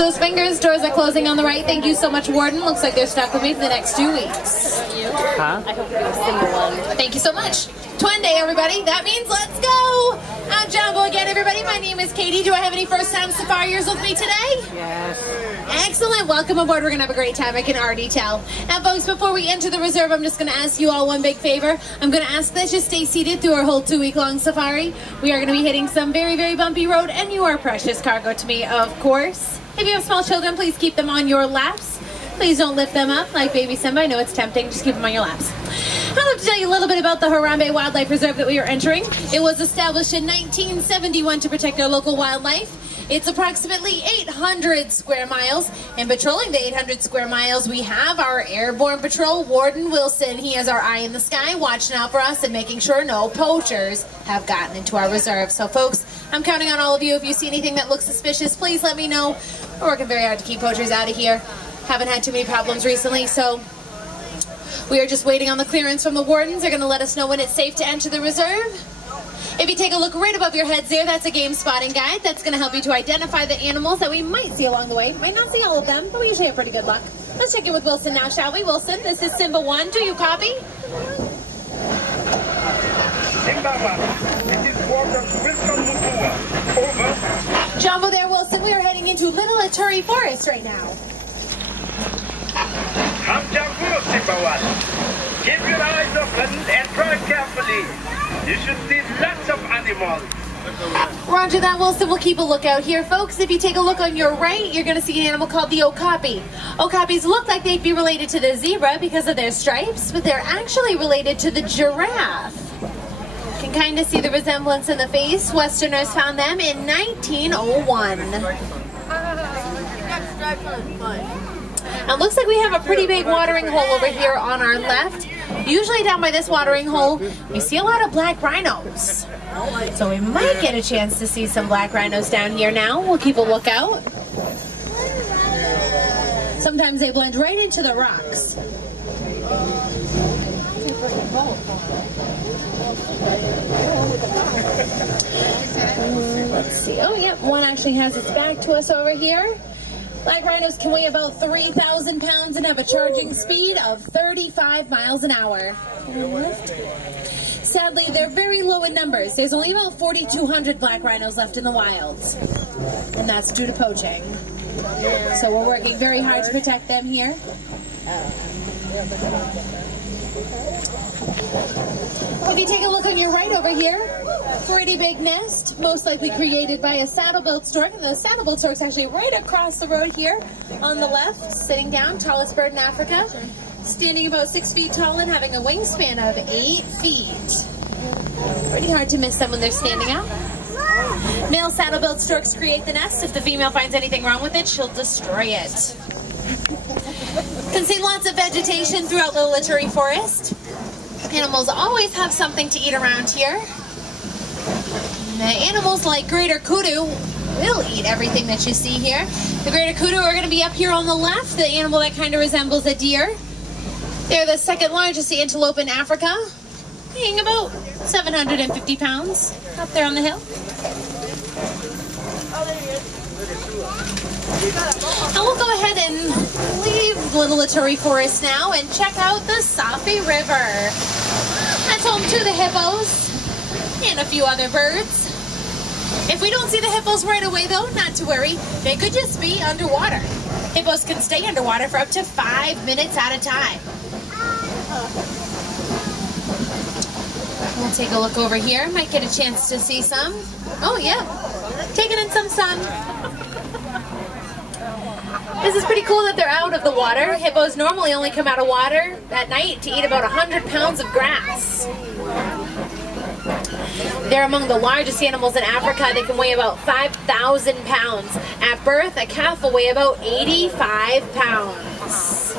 Those fingers, doors are closing on the right. Thank you so much, Warden. Looks like they're stuck with me for the next 2 weeks. Huh? I hope you do a single one. Thank you so much. Twin day, everybody. That means let's go. I'm Jumbo again, everybody. My name is Katie. Do I have any first-time safariers with me today? Yes. Excellent. Welcome aboard. We're going to have a great time. I can already tell. Now, folks, before we enter the reserve, I'm just going to ask you all one big favor. I'm going to ask that you stay seated through our whole 2-week-long safari. We are going to be hitting some very, very bumpy road, and you are precious cargo to me, of course. If you have small children, please keep them on your laps. Please don't lift them up like baby Simba. I know it's tempting. Just keep them on your laps. I'd like to tell you a little bit about the Harambe Wildlife Reserve that we are entering. It was established in 1971 to protect our local wildlife. It's approximately 800 square miles. And patrolling the 800 square miles, we have our airborne patrol, Warden Wilson. He has our eye in the sky, watching out for us and making sure no poachers have gotten into our reserve. So, folks, I'm counting on all of you. If you see anything that looks suspicious, please let me know. We're working very hard to keep poachers out of here. Haven't had too many problems recently, so we are just waiting on the clearance from the wardens. They're going to let us know when it's safe to enter the reserve. If you take a look right above your heads there, that's a game spotting guide. That's going to help you to identify the animals that we might see along the way. Might not see all of them, but we usually have pretty good luck. Let's check in with Wilson now, shall we? Wilson, this is Simba 1. Do you copy? Simba 1. This is Warden Wilson Mutua. Over. Jumbo there, Wilson. We are heading into Little Aturi Forest right now. I'm Jumbo, Simba 1. Keep your eyes open and drive carefully. You should see lots of animals. Roger that, Wilson. We'll keep a lookout here, folks. If you take a look on your right, you're going to see an animal called the okapi. Okapis look like they'd be related to the zebra because of their stripes, but they're actually related to the giraffe. You can kind of see the resemblance in the face. Westerners found them in 1901. Now, it looks like we have a pretty big watering hole over here on our left. Usually down by this watering hole, we see a lot of black rhinos. So we might get a chance to see some black rhinos down here now. We'll keep a lookout. Sometimes they blend right into the rocks. Let's see. Oh, yep. One actually has its back to us over here. Black rhinos can weigh about 3,000 pounds and have a charging speed of 35 miles an hour. Sadly, they're very low in numbers. There's only about 4,200 black rhinos left in the wilds, and that's due to poaching. So we're working very hard to protect them here. If you take a look on your right over here, pretty big nest, most likely created by a saddle-billed stork. And the saddle-billed stork's actually right across the road here on the left, sitting down, tallest bird in Africa, standing about 6 feet tall and having a wingspan of 8 feet. Pretty hard to miss them when they're standing up. Male saddle-billed storks create the nest. If the female finds anything wrong with it, she'll destroy it. You can see lots of vegetation throughout Little Aturi Forest. Animals always have something to eat around here. The animals like greater kudu will eat everything that you see here. The greater kudu are going to be up here on the left, the animal that kind of resembles a deer. They're the second largest antelope in Africa, weighing about 750 pounds up there on the hill. And we'll go ahead and leave Little Aturi Forest now and check out the Safi River. That's home to the hippos and a few other birds. If we don't see the hippos right away, though, not to worry. They could just be underwater. Hippos can stay underwater for up to 5 minutes at a time. We'll take a look over here. Might get a chance to see some. Oh, yeah. Taking in some sun. This is pretty cool that they're out of the water. Hippos normally only come out of water at night to eat about 100 pounds of grass. They're among the largest animals in Africa. They can weigh about 5,000 pounds. At birth, a calf will weigh about 85 pounds.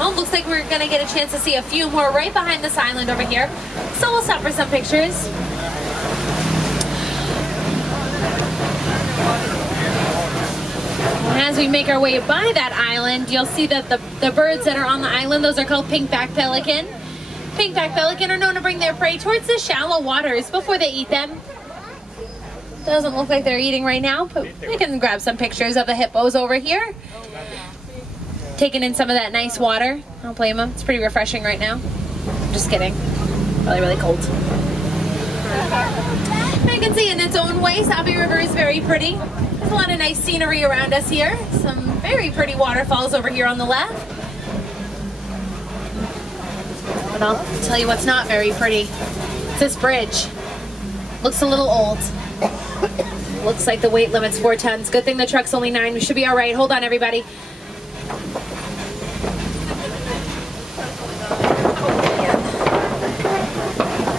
Well, looks like we're going to get a chance to see a few more right behind this island over here. So we'll stop for some pictures. As we make our way by that island, you'll see that the birds that are on the island, those are called pinkback pelican. Pinkback pelican are known to bring their prey towards the shallow waters before they eat them. Doesn't look like they're eating right now, but we can grab some pictures of the hippos over here. Taking in some of that nice water. I don't blame them. It's pretty refreshing right now. Just kidding. Probably really cold. I can see in its own way, Sabi River is very pretty. There's a lot of nice scenery around us here. Some very pretty waterfalls over here on the left. But I'll tell you what's not very pretty. It's this bridge. Looks a little old. Looks like the weight limit's 4 tons. Good thing the truck's only 9. We should be all right. Hold on, everybody.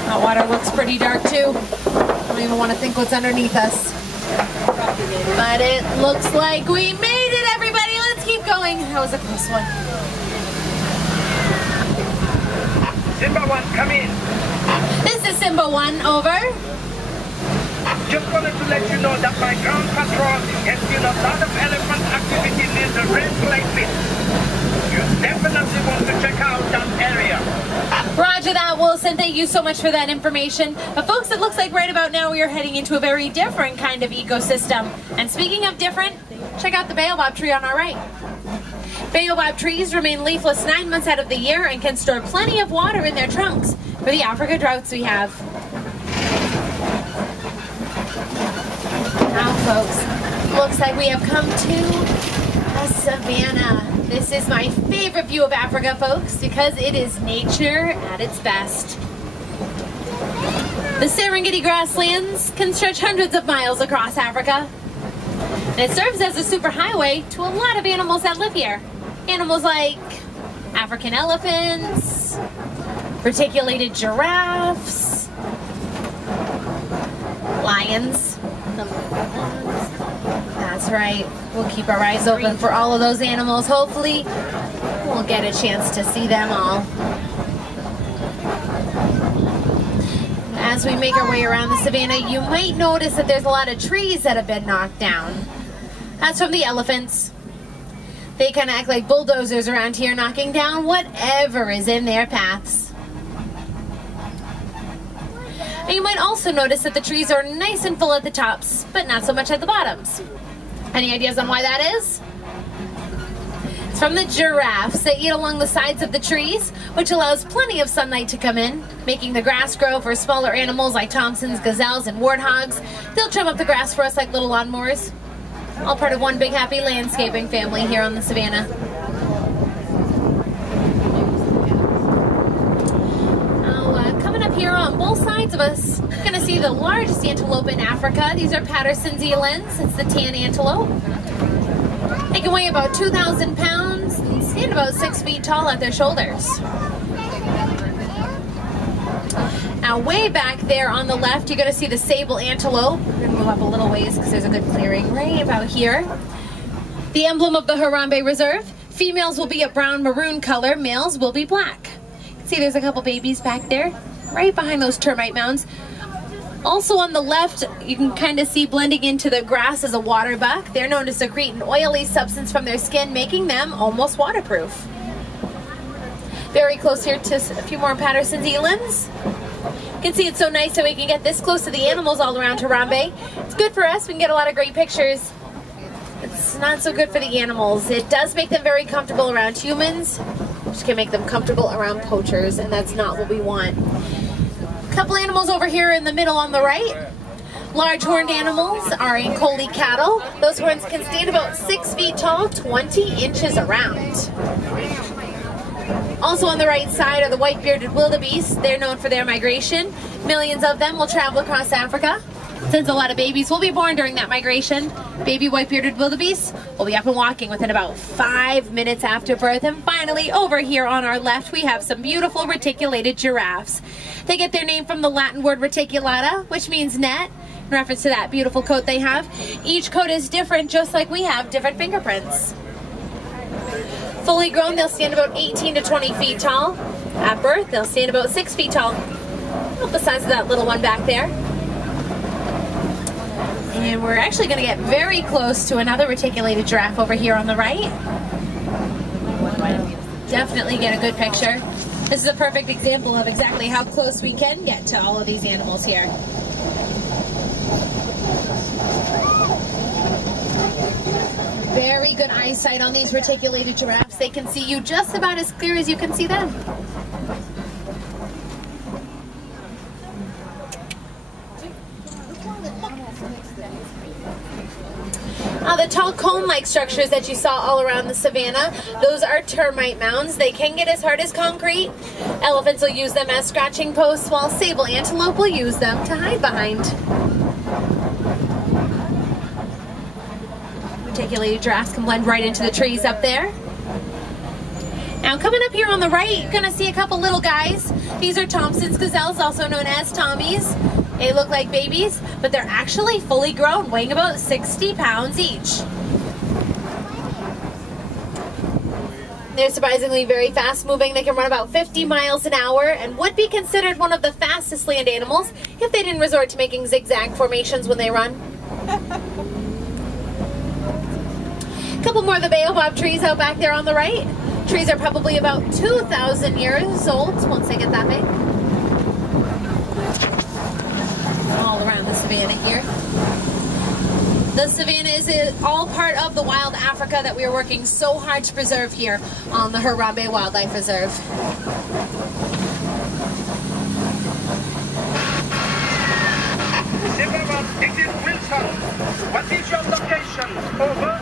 That water looks pretty dark too. I don't even want to think what's underneath us. But it looks like we made it, everybody. Let's keep going. That was a close one. Simba 1, come in. This is Simba 1, over. Just wanted to let you know that my ground patrol has seen a lot of elephant activity near the Red Lake pit. You definitely want to check out that area. Roger that, Wilson. Thank you so much for that information. But folks, it looks like right about now we are heading into a very different kind of ecosystem. And speaking of different, check out the baobab tree on our right. Baobab trees remain leafless 9 months out of the year and can store plenty of water in their trunks for the Africa droughts we have. Now, folks, looks like we have come to a savanna. This is my favorite view of Africa, folks, because it is nature at its best. The Serengeti grasslands can stretch hundreds of miles across Africa. And it serves as a superhighway to a lot of animals that live here. Animals like African elephants, reticulated giraffes, lions. That's right. We'll keep our eyes open for all of those animals. Hopefully, we'll get a chance to see them all. As we make our way around the savannah, you might notice that there's a lot of trees that have been knocked down. That's from the elephants. They kind of act like bulldozers around here, knocking down whatever is in their paths. And you might also notice that the trees are nice and full at the tops, but not so much at the bottoms. Any ideas on why that is? It's from the giraffes. They eat along the sides of the trees, which allows plenty of sunlight to come in, making the grass grow for smaller animals like Thompsons, gazelles, and warthogs. They'll trim up the grass for us like little lawnmowers. All part of one big happy landscaping family here on the savannah. Coming up here on both sides of us, you're going to see the largest antelope in Africa. These are Patterson's elands. It's the tan antelope. They can weigh about 2,000 pounds and stand about 6 feet tall at their shoulders. Now, way back there on the left, you're going to see the sable antelope. We're going to move up a little ways because there's a good clearing right about here. The emblem of the Harambe Reserve. Females will be a brown-maroon color. Males will be black. You can see there's a couple babies back there, right behind those termite mounds. Also on the left, you can kind of see blending into the grass is a water buck. They're known to secrete an oily substance from their skin, making them almost waterproof. Very close here to a few more Patterson's elands. You can see it's so nice that we can get this close to the animals all around Harambe. It's good for us. We can get a lot of great pictures. It's not so good for the animals. It does make them very comfortable around humans, which can make them comfortable around poachers, and that's not what we want. A couple animals over here in the middle on the right. Large horned animals are Ankoli cattle. Those horns can stand about 6 feet tall, 20 inches around. Also on the right side are the white-bearded wildebeest. They're known for their migration. Millions of them will travel across Africa. Since a lot of babies will be born during that migration, baby white-bearded wildebeest will be up and walking within about 5 minutes after birth. And finally, over here on our left, we have some beautiful reticulated giraffes. They get their name from the Latin word reticulata, which means net, in reference to that beautiful coat they have. Each coat is different, just like we have different fingerprints. Fully grown, they'll stand about 18 to 20 feet tall. At birth, they'll stand about 6 feet tall. About the size of that little one back there. And we're actually going to get very close to another reticulated giraffe over here on the right. Definitely get a good picture. This is a perfect example of exactly how close we can get to all of these animals here. very good eyesight on these reticulated giraffes. They can see you just about as clear as you can see them. The tall cone-like structures that you saw all around the savannah, those are termite mounds. They can get as hard as concrete. Elephants will use them as scratching posts, while sable antelope will use them to hide behind. Reticulated giraffes can blend right into the trees up there. Now coming up here on the right, you're gonna see a couple little guys. These are Thompson's gazelles, also known as Tommies. They look like babies, but they're actually fully grown, weighing about 60 pounds each. They're surprisingly very fast moving. They can run about 50 miles an hour and would be considered one of the fastest land animals if they didn't resort to making zigzag formations when they run. A couple more of the baobab trees out back there on the right. Trees are probably about 2,000 years old once they get that big. All around the savannah here. The savannah is all part of the wild Africa that we are working so hard to preserve here on the Harambe Wildlife Reserve. This is Wilson. What is your location? Over.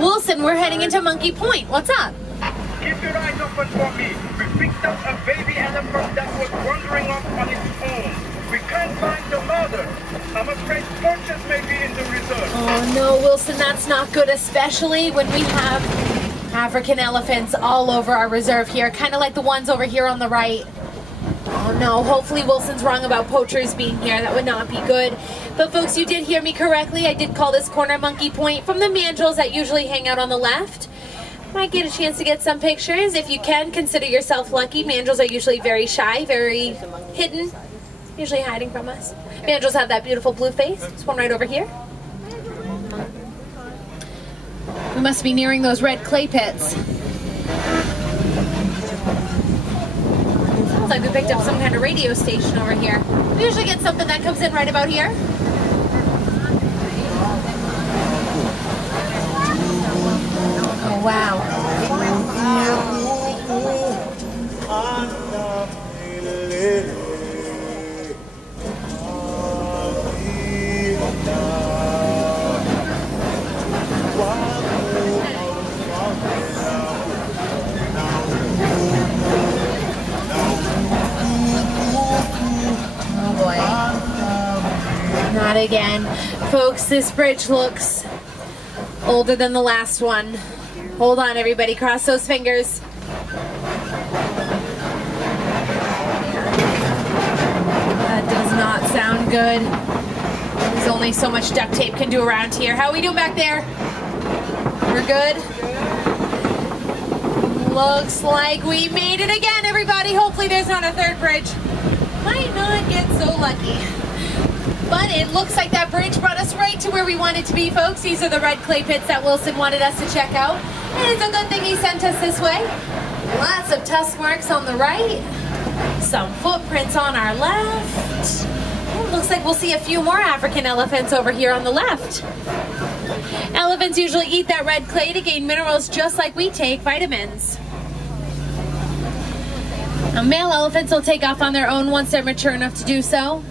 Wilson, we're heading into Monkey Point. What's up? Keep your eyes open for me. We picked up a baby elephant that was wandering off on its own. We can't find the mother. I'm afraid poachers may be in the reserve. Oh no, Wilson, that's not good, especially when we have African elephants all over our reserve here, kind of like the ones over here on the right. Oh no, hopefully Wilson's wrong about poachers being here. That would not be good. But folks, you did hear me correctly. I did call this corner Monkey Point. From the mandrills that usually hang out on the left, might get a chance to get some pictures. If you can, consider yourself lucky. Mandrills are usually very shy, very hidden, usually hiding from us. Mandrills have that beautiful blue face. There's one right over here. We must be nearing those red clay pits. Sounds like we picked up some kind of radio station over here. We usually get something that comes in right about here. Oh, wow. Oh boy. Not again. Folks, this bridge looks older than the last one. Hold on, everybody. Cross those fingers. That does not sound good. There's only so much duct tape can do around here. How are we doing back there? We're good? Looks like we made it again, everybody. Hopefully there's not a third bridge. Might not get so lucky. But it looks like that bridge brought us right to where we wanted to be, folks. These are the red clay pits that Wilson wanted us to check out. And it's a good thing he sent us this way. Lots of tusk marks on the right. Some footprints on our left. It looks like we'll see a few more African elephants over here on the left. Elephants usually eat that red clay to gain minerals just like we take vitamins. Now, male elephants will take off on their own once they're mature enough to do so.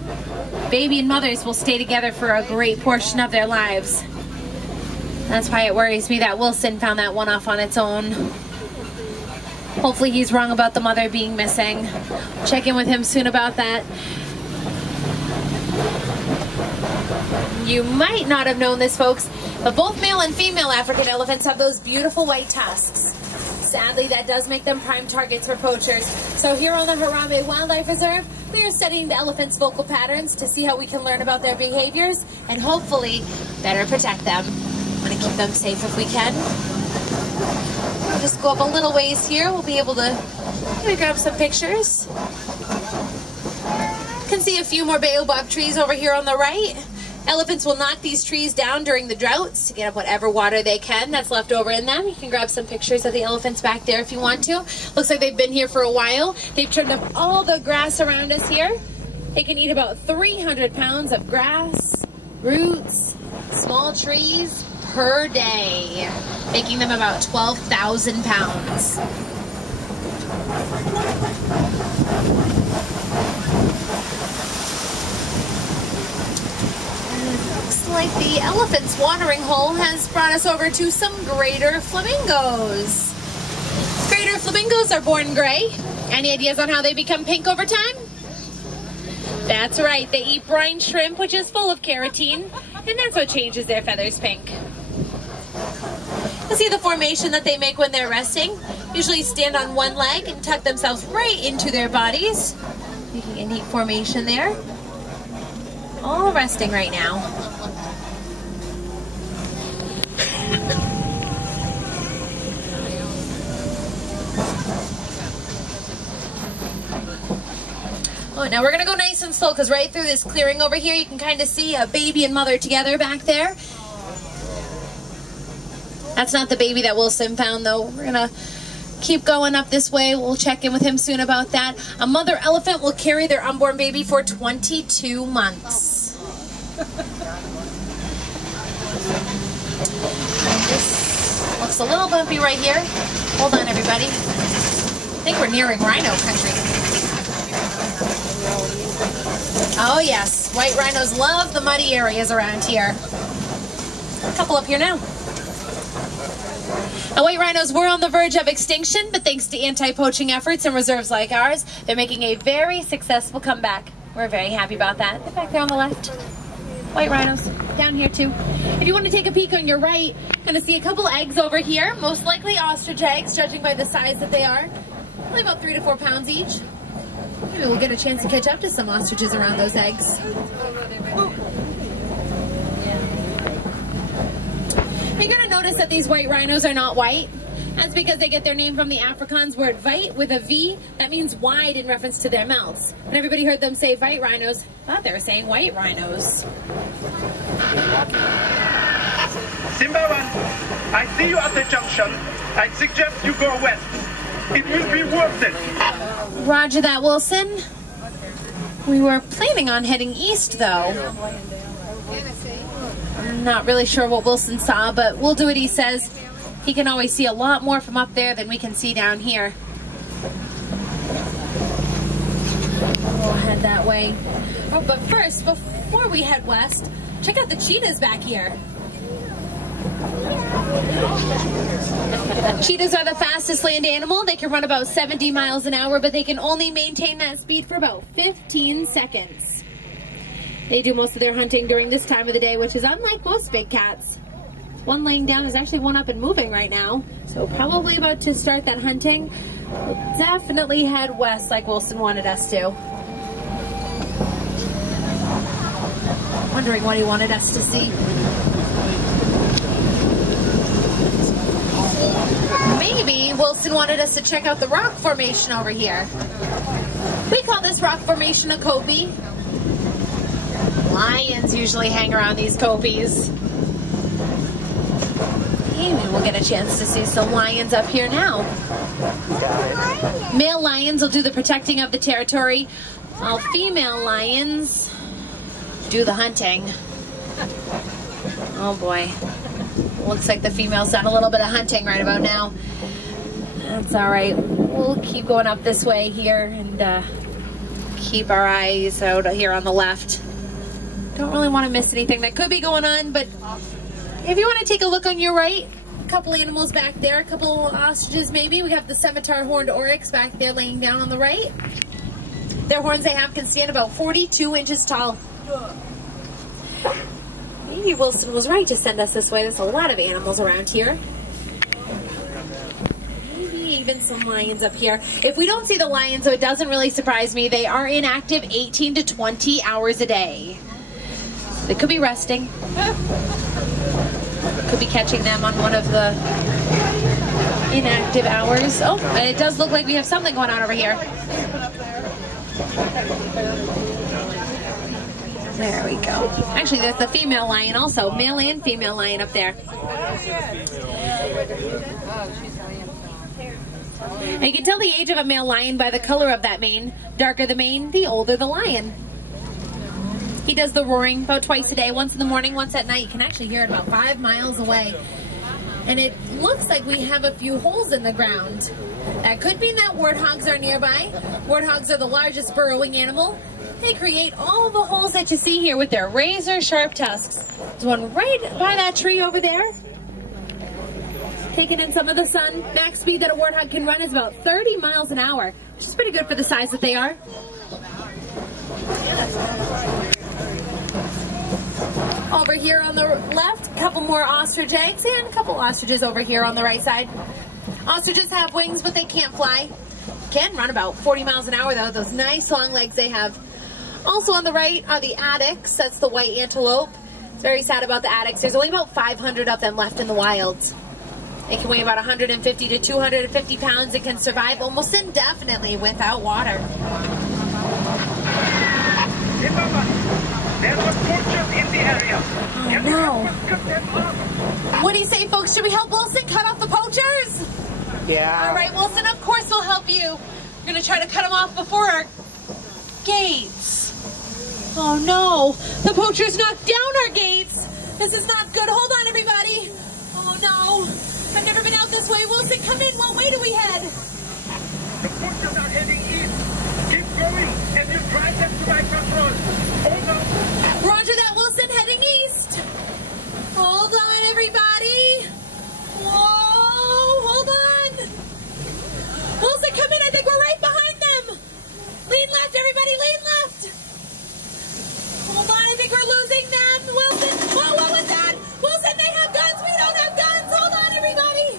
Baby and mothers will stay together for a great portion of their lives. That's why it worries me that Wilson found that one off on its own. Hopefully he's wrong about the mother being missing. Check in with him soon about that. You might not have known this, folks, but both male and female African elephants have those beautiful white tusks. Sadly, that does make them prime targets for poachers. So here on the Harambe Wildlife Reserve, we are studying the elephants' vocal patterns to see how we can learn about their behaviors and hopefully better protect them. Want to keep them safe if we can. We'll just go up a little ways here. We'll be able to maybe grab some pictures. You can see a few more baobab trees over here on the right. Elephants will knock these trees down during the droughts to get up whatever water they can that's left over in them. You can grab some pictures of the elephants back there if you want to. Looks like they've been here for a while. They've trimmed up all the grass around us here. They can eat about 300 pounds of grass, roots, small trees. per day, making them about 12,000 pounds. Looks like the elephant's watering hole has brought us over to some greater flamingos. Greater flamingos are born gray. Any ideas on how they become pink over time? That's right, they eat brine shrimp, which is full of keratin, and that's what changes their feathers pink. You'll see the formation that they make when they're resting. Usually stand on one leg and tuck themselves right into their bodies, making a neat formation there. All resting right now. Oh, now we're gonna go nice and slow because right through this clearing over here, you can kind of see a baby and mother together back there. That's not the baby that Wilson found, though. We're gonna keep going up this way. We'll check in with him soon about that. A mother elephant will carry their unborn baby for 22 months. This looks a little bumpy right here. Hold on, everybody. I think we're nearing rhino country. Oh yes, white rhinos love the muddy areas around here. A couple up here now. Now, white rhinos were on the verge of extinction, but thanks to anti-poaching efforts and reserves like ours, they're making a very successful comeback. We're very happy about that. They're back there on the left. White rhinos down here too. If you want to take a peek on your right, you're going to see a couple eggs over here, most likely ostrich eggs, judging by the size that they are. Only about 3 to 4 pounds each. Maybe we'll get a chance to catch up to some ostriches around those eggs. You're going to notice that these white rhinos are not white. That's because they get their name from the Afrikaans word vite with a V. That means wide in reference to their mouths. When everybody heard them say vite rhinos, thought they were saying white rhinos. Simba 1, I see you at the junction. I suggest you go west. It will be worth it. Roger that, Wilson. We were planning on heading east, though. I'm not really sure what Wilson saw, but we'll do what he says. He can always see a lot more from up there than we can see down here. We'll head that way. Oh, but first, before we head west, check out the cheetahs back here. Cheetahs are the fastest land animal. They can run about 70 miles an hour, but they can only maintain that speed for about 15 seconds. They do most of their hunting during this time of the day, which is unlike most big cats. One laying down, is actually one up and moving right now, so probably about to start that hunting. We'll definitely head west like Wilson wanted us to. Wondering what he wanted us to see. Maybe Wilson wanted us to check out the rock formation over here. We call this rock formation a kopie. Lions usually hang around these kopies. Maybe we'll get a chance to see some lions up here now. Male lions will do the protecting of the territory, while female lions do the hunting. Oh boy. Looks like the female's done a little bit of hunting right about now. That's all right. We'll keep going up this way here and keep our eyes out here on the left. Don't really want to miss anything that could be going on, but if you want to take a look on your right, a couple animals back there, a couple ostriches maybe. We have the scimitar horned oryx back there laying down on the right. Their horns they have can stand about 42 inches tall. Maybe Wilson was right to send us this way. There's a lot of animals around here. Maybe even some lions up here. If we don't see the lions, though, it doesn't really surprise me. They are inactive 18 to 20 hours a day. They could be resting. Could be catching them on one of the inactive hours. Oh, and it does look like we have something going on over here. There we go. Actually, there's the female lion also. Male and female lion up there. And you can tell the age of a male lion by the color of that mane. Darker the mane, the older the lion. He does the roaring about twice a day, once in the morning, once at night. You can actually hear it about 5 miles away. And it looks like we have a few holes in the ground. That could mean that warthogs are nearby. Warthogs are the largest burrowing animal. They create all the holes that you see here with their razor-sharp tusks. There's one right by that tree over there. Taking in some of the sun. Max speed that a warthog can run is about 30 miles an hour, which is pretty good for the size that they are. Over here on the left, a couple more ostrich eggs, and a couple ostriches over here on the right side. Ostriches have wings, but they can't fly. Can run about 40 miles an hour, though. Those nice long legs they have. Also on the right are the addax. That's the white antelope. It's very sad about the addax. There's only about 500 of them left in the wild. They can weigh about 150 to 250 pounds. It can survive almost indefinitely without water. There's a poachers in the area. Oh, no. What do you say, folks? Should we help Wilson cut off the poachers? Yeah. All right, Wilson, of course we'll help you. We're going to try to cut them off before our gates. Oh, no. The poachers knocked down our gates. This is not good. Hold on, everybody. Oh, no. I've never been out this way. Wilson, come in. What way do we head? The poachers are heading east. Keep going, and you drive them to my control. Hold on. Roger that, Wilson. Heading east. Hold on, everybody. Whoa, hold on. Wilson, come in. I think we're right behind them. Lean left, everybody. Lean left. Hold on. I think we're losing them. Wilson. Whoa, what was that? Wilson, they have guns. We don't have guns. Hold on, everybody.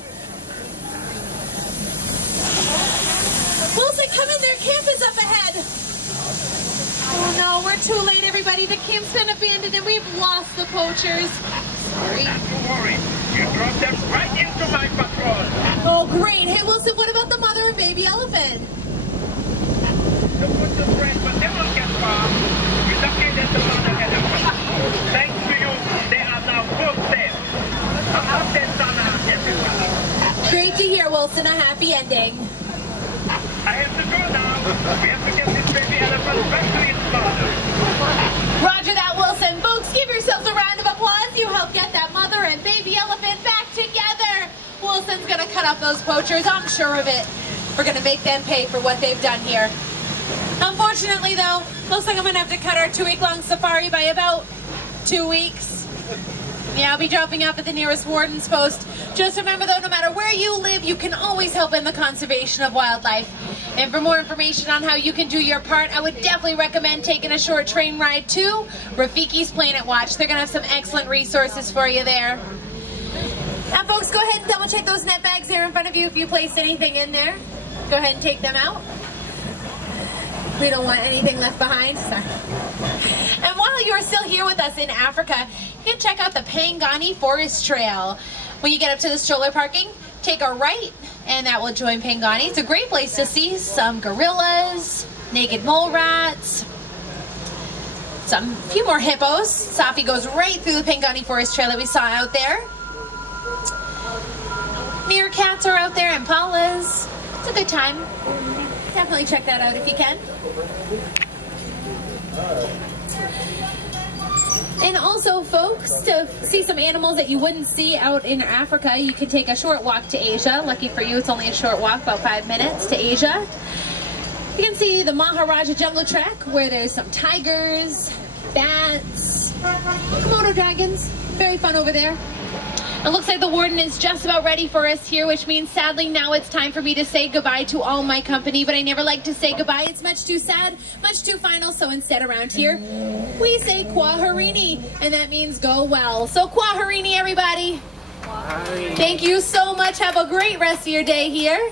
Wilson, come in. Their camp is up ahead. Oh, no. We're too late, everybody. The camp's been abandoned, and we've lost the poachers. Sorry. Not to worry. You drop them right into my patrol. Oh, great. Hey, Wilson, what about the mother and baby elephant? The poachers ran, but they won't get far. We located the mother elephant. Thanks to you, they are now both safe. Everyone. Great to hear, Wilson. A happy ending. I have to go now. We have to get this baby elephant back to its mother. Roger that, Wilson. Folks, give yourselves a round of applause. You helped get that mother and baby elephant back together. Wilson's going to cut up those poachers. I'm sure of it. We're going to make them pay for what they've done here. Unfortunately, though, looks like I'm going to have to cut our 2-week-long safari by about 2 weeks. Yeah, I'll be dropping off at the nearest warden's post. Just remember, though, no matter where you live, you can always help in the conservation of wildlife. And for more information on how you can do your part, I would definitely recommend taking a short train ride to Rafiki's Planet Watch. They're going to have some excellent resources for you there. Now, folks, go ahead and double check those net bags there in front of you if you placed anything in there. Go ahead and take them out. We don't want anything left behind. Sorry. And while you're still here with us in Africa, you can check out the Pangani Forest Trail. When you get up to the stroller parking, take a right, and that will join Pangani. It's a great place to see some gorillas, naked mole rats, few more hippos. Safi goes right through the Pangani Forest Trail that we saw out there. Meerkats are out there, impalas. It's a good time. Definitely check that out if you can. And also, folks, to see some animals that you wouldn't see out in Africa, you can take a short walk to Asia. Lucky for you, it's only a short walk, about 5 minutes to Asia. You can see the Maharaja Jungle Trek, where there's some tigers, bats, Komodo dragons. Very fun over there. It looks like the warden is just about ready for us here, which means sadly now it's time for me to say goodbye to all my company, but I never like to say goodbye. It's much too sad, much too final, so instead around here, we say Kwaherini, and that means go well. So Kwaherini, everybody. Thank you so much. Have a great rest of your day here.